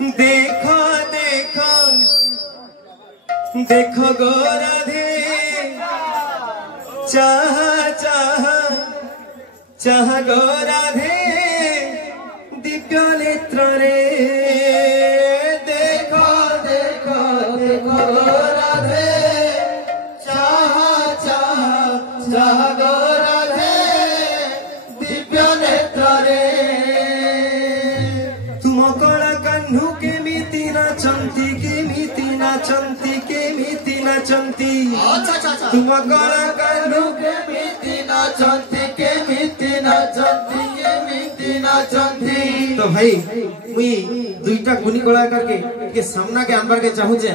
देखो देखो देखो गो राधे चाह चाह चाह गो राधे दिव्य नेत्र रे देखो देखो देखो गो राधे चाह चाह चाह गो राधे दिव्य नेत्र रे तुम कला कान्हू केमिति नाचंती केमिति नाचंती केमिति नाचंती तुम कला कान्हू केमिति नाचंती केमिति नाचंती केमिति नाचंती। तो भाई मुई दुईटा गुनी कलाकार के सामना के आनबार के चाहू जे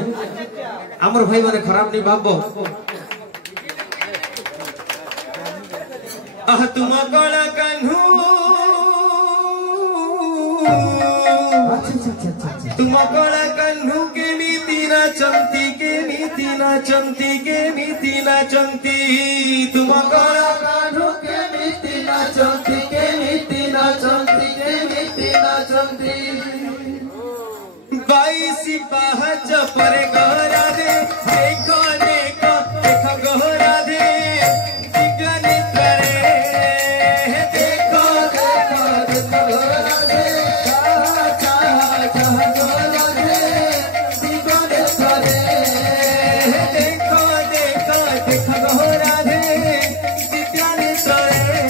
हमर भाई माने खराब नहीं भाबो आह तुम कला कान्हू तुम कला कान्हू केमिति नाचंती केमिति नाचंती केमिति नाचंती तुम कला कान्हू केमिति नाचंती केमिति नाचंती केमिति नाचंती। 22 पाहच पर गहरा दे देखो देखो देखो गहरा दे दिव्य नेत्र रे देखो देखो देखो गहरा दे चाह चाह गहरा दे दिव्य नेत्र रे देखो देखो देखो गहरा दे दिव्य नेत्र रे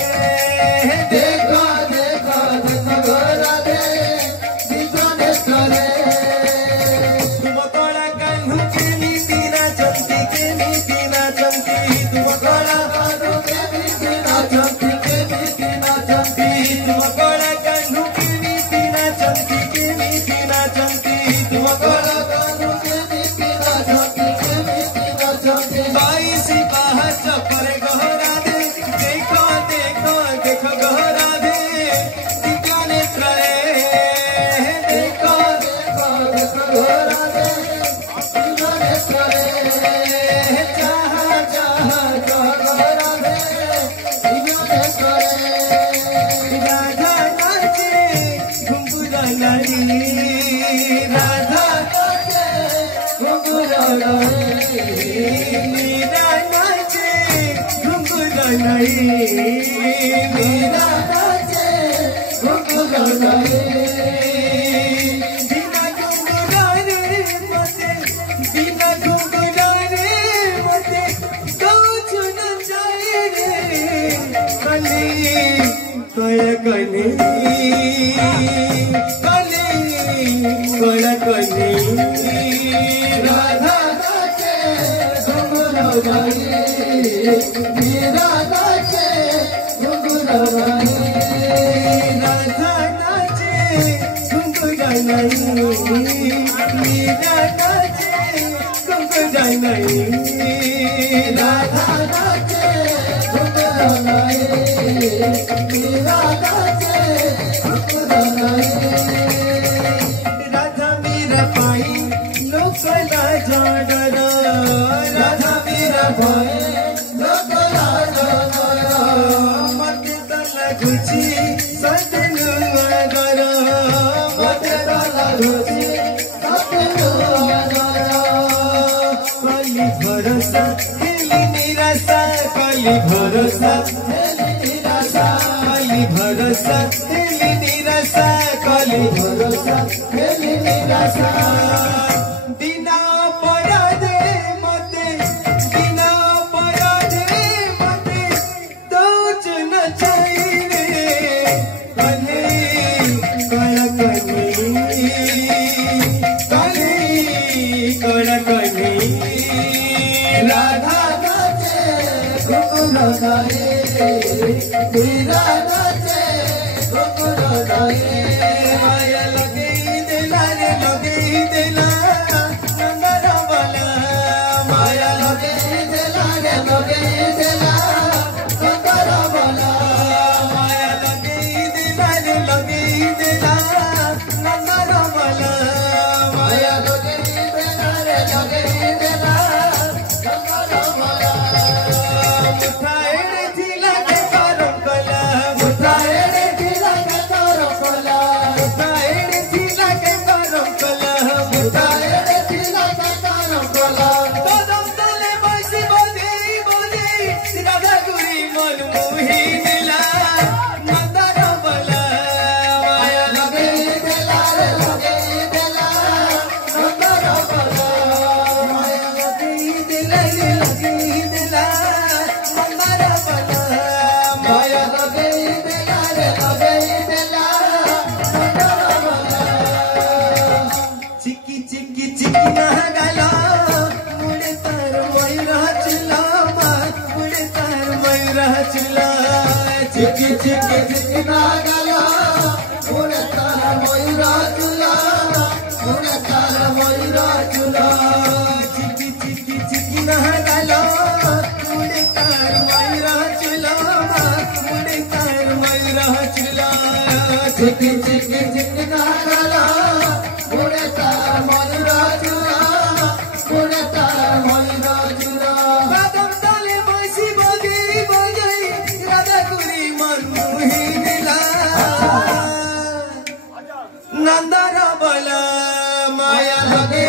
देखो देखो देखो गहरा दे दिव्य नेत्र रे तुम कला कान्हू केमिति नाचंती केमिति नाचंती तुम कला कान्हू केमिति नाचंती केमिति नाचंती तुम कला कान्हू केमिति नाचंती केमिति नाचंती तुम कला कान्हू केमिति नाचंती केमिति नाचंती। 22 पाहच पर गहरा दे देखो देखो देखो गहरा दे दिव्य नेत्र रे देखो देखो देखो गहरा दे दिव्य नेत्र रे चाह चाह चाह गहरा दे दिव्य नेत्र रे राधा नाचे घुंघरा नारी राधा नाचे घुंघरा नारी मीरा नाचे घुंघरा नारी मीरा नाचे घुंघरा नारी बिना घुंघरा रे मते बिना घुंघरा रे मते सोच न जाए रे कली कला कली कली कला कली राधा नाचे घुंघरा नारी मीरा नाचे घुंघरा नारी राधा नाचे घुंघरा नारी मीरा नाचे घुंघरा नारी राधा नाचे घुंघरा नारी मीरा नाचे घुंघरा नारी राधा मीरा पाई लोकला जाडर राधा मीरा पाई लोकला जाडर मते तला गुची सतनु अगर मते तला गुची सतनु अगर कली भरोसा हेली निराशा कली भरोसा हेली निराशा कली भरोसा हेली निराशा कली भरोसा हेली निराशा बिना अपराधे मते बिना अपराधे मते दोच न चाहिए कली कला कली कली कला कली राधा नाचे घुंघरा नारी मीरा नाचे घुंघरा नारी माया लगे दिला रे लगे दिला चिकना गला उड़े तार मयूरा चूला उड़े तार मयूरा चूला चिकी चिकी चिकना गला उड़े तार मयूरा चूला उड़े तार मयूरा चूला चिकी चिकी चिकना गला उड़े तार मयूरा चूला उड़े तार मयूरा चूला बादम डाले मैसी बगे बगे राधा कुरी मनमोही दिला नंदरा बला माया लगे